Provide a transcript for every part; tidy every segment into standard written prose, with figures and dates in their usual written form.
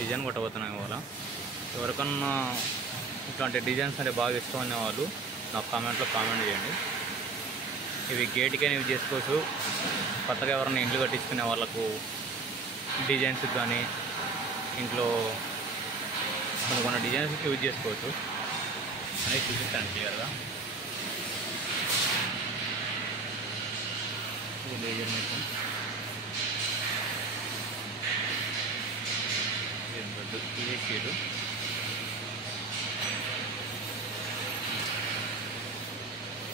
Design కొట్టబోతున్నాం ఇవాళ. ఎవరికన్నా ఇట్లాంటి డిజైన్స్ అంటే బాగా ఇష్టం అనే వాళ్ళు నాకు కామెంట్లో కామెంట్ చేయండి. ఇవి గేట్కైనా యూజ్ చేసుకోవచ్చు. కొత్తగా ఎవరైనా ఇండ్లు కట్టించుకునే వాళ్ళకు డిజైన్స్ కానీ ఇంట్లో కొన్ని డిజైన్స్కి యూజ్ చేసుకోవచ్చు అనేది చూపిస్తాను క్లియర్గా. ఇది లేజర్ మెషిన్, ఇది షీటు.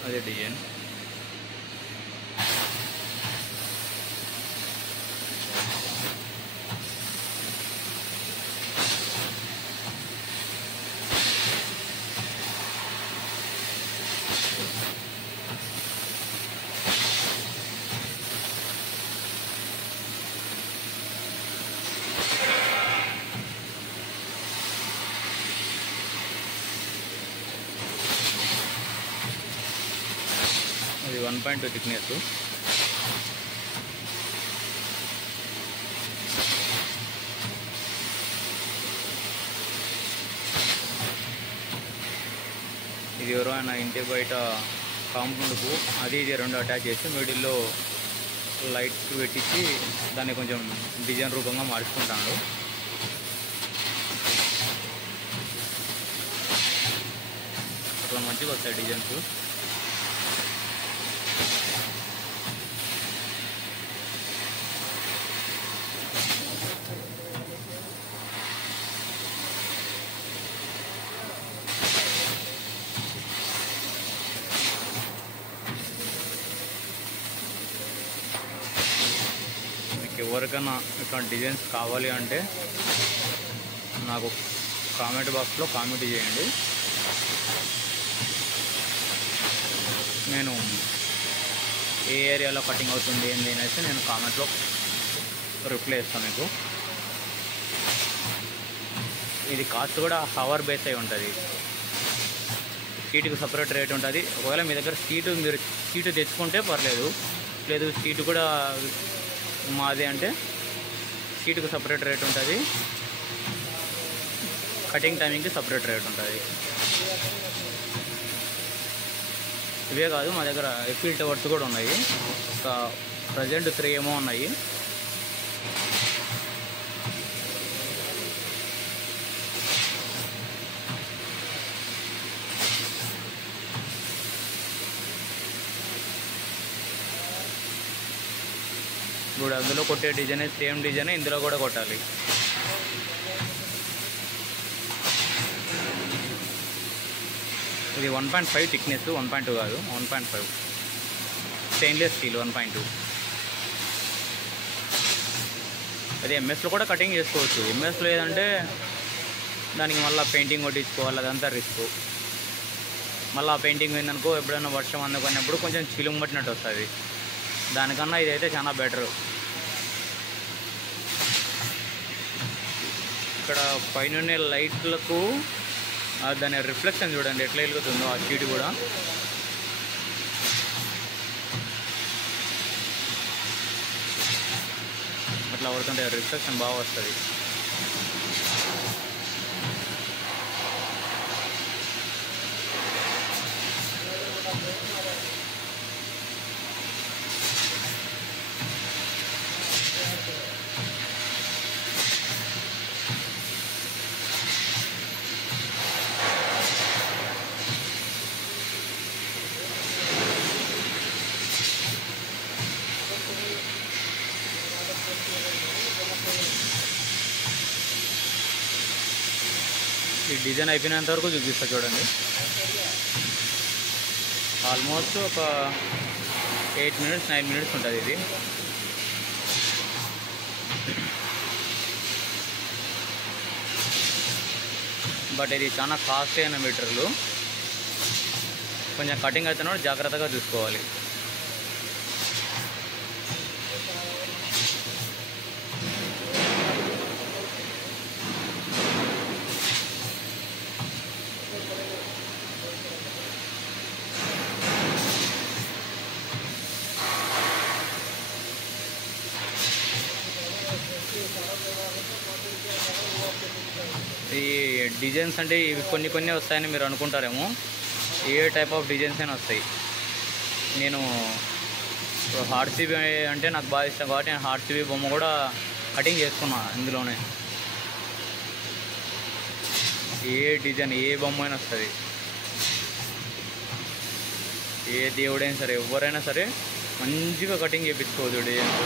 అదే డిజైన్. ఇది 1.2 థిక్నెస్. ఇది ఎవరైనా ఇంటి బయట కాంపౌండ్కు అది ఇది రెండు అటాచ్ చేసి మిడిల్లో లైట్స్ పెట్టించి దాన్ని కొంచెం డిజైన్ రూపంగా మార్చుకుంటాను. అట్లా మంచిగా వస్తాయి డిజైన్స్. ఎవరికైనా ఇట్లాంటి డిజైన్స్ కావాలి అంటే నాకు కామెంట్ బాక్స్లో కామెంట్ చేయండి. నేను ఏ ఏరియాలో కటింగ్ అవుతుంది ఏంటి అనేసి నేను కామెంట్లో రిప్లై ఇస్తాను మీకు. ఇది కాస్ట్ కూడా హవర్ బేస్ అయి ఉంటుంది. సీటుకి సపరేట్ రేట్ ఉంటుంది. ఒకవేళ మీ దగ్గర మీరు సీటు తెచ్చుకుంటే పర్లేదు, లేదు సీటు కూడా మాది అంటే సీటుకు సపరేట్ రేట్ ఉంటుంది, కటింగ్ టైమింగ్కి సపరేట్ రేట్ ఉంటుంది. ఇవే కాదు, మా దగ్గర ఎఫిల్ టవర్స్ కూడా ఉన్నాయి. ఒక ప్రజెంట్ 3 ఏమో ఉన్నాయి. ఇప్పుడు అందులో కొట్టే డిజైన్ సేమ్ డిజైన్ ఇందులో కూడా కొట్టాలి. ఇది 1.5 థిక్నెస్, 1.2 కాదు 1.5. Stainless steel 1.2. అది ఎంఎస్లో కూడా కటింగ్ చేసుకోవచ్చు. ఎంఎస్లో ఏదంటే దానికి మళ్ళీ పెయింటింగ్ కొట్టించుకోవాలి, అదంతా రిస్క్. మళ్ళీ ఆ పెయింటింగ్ ఏందనుకో ఎప్పుడైనా వర్షం అందుకున్నప్పుడు కొంచెం చిలుము పట్టినట్టు వస్తుంది. దానికన్నా ఇదైతే చాలా బెటరు. ఇక్కడ పైన లైట్లకు దాని రిఫ్లెక్షన్ చూడండి ఎట్లా వెలుగుతుందో ఆ షీట్ కూడా. అట్లా పడుతుంటే రిఫ్లెక్షన్ బాగా వస్తుంది. ఈ డిజైన్ అయిపోయినంత వరకు చూపిస్తా చూడండి. ఆల్మోస్ట్ ఒక 8 మినిట్స్ 9 మినిట్స్ ఉంటుంది ఇది. బట్ ఇది చాలా కాస్ట్ అయిన మీటర్లు. కొంచెం కటింగ్ అయితే జాగ్రత్తగా చూసుకోవాలి. ఈ డిజైన్స్ అంటే ఇవి కొన్ని కొన్ని వస్తాయని మీరు అనుకుంటారేమో. ఏ టైప్ ఆఫ్ డిజైన్స్ అయినా వస్తాయి. నేను హార్ట్సీబీ అంటే నాకు బాగా ఇష్టం కాబట్టి నేను హార్ట్సీబీ బొమ్మ కూడా కటింగ్ చేసుకున్నాను ఇందులోనే. ఏ డిజైన్ ఏ బొమ్మ అయినా వస్తుంది. ఏ దేవుడైనా సరే ఎవరైనా సరే మంచిగా కటింగ్ చేయించుకోవచ్చు డిజైన్స్.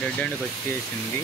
డెడ్ ఎండ్కి వచ్చేసింది.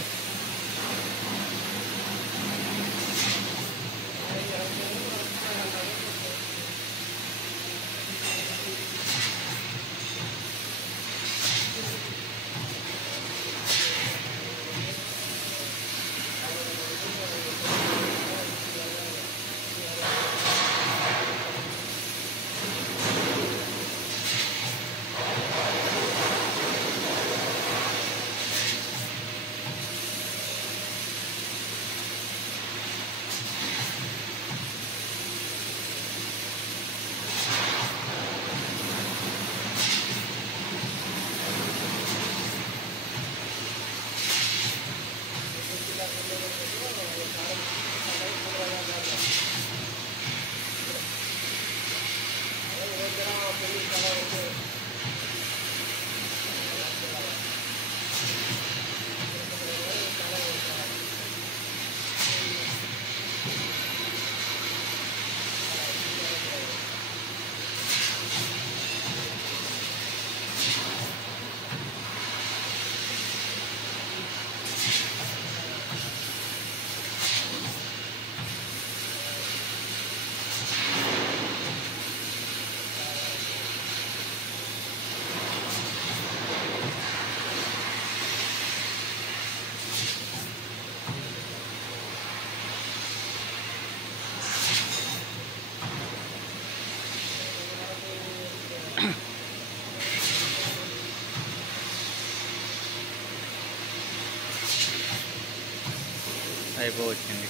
అయిపోవచ్చింది.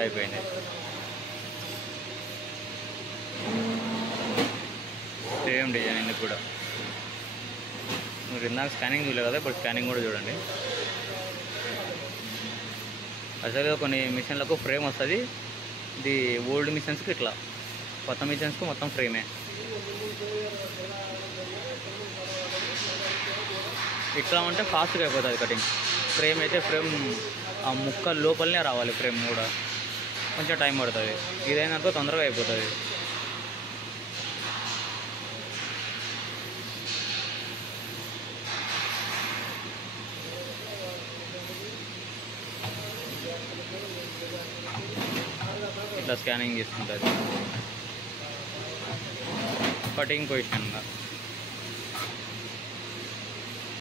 అయిపోయింది. సేమ్ డిజైన్ ఇందుకు కూడా. మీరు ఇందాక స్కానింగ్ చూడలేదు కదా, ఇప్పుడు స్కానింగ్ కూడా చూడండి. అసలు కొన్ని మిషన్లకు ఫ్రేమ్ వస్తుంది. ఇది ఓల్డ్ మిషన్స్కి ఇట్లా, కొత్త మిషన్స్కి మొత్తం ఫ్రేమే. ఇట్లా ఉంటే ఫాస్ట్గా అయిపోతుంది కటింగ్. ఫ్రేమ్ అయితే ఫ్రేమ్ ఆ ముక్క లోపలనే రావాలి. ఫ్రేమ్ కూడా కొంచెం టైం పడుతుంది. ఇదైనాక తొందరగా అయిపోతుంది. ఇట్లా స్కానింగ్ చేసుకుంటుంది కటింగ్ పొజిషన్గా.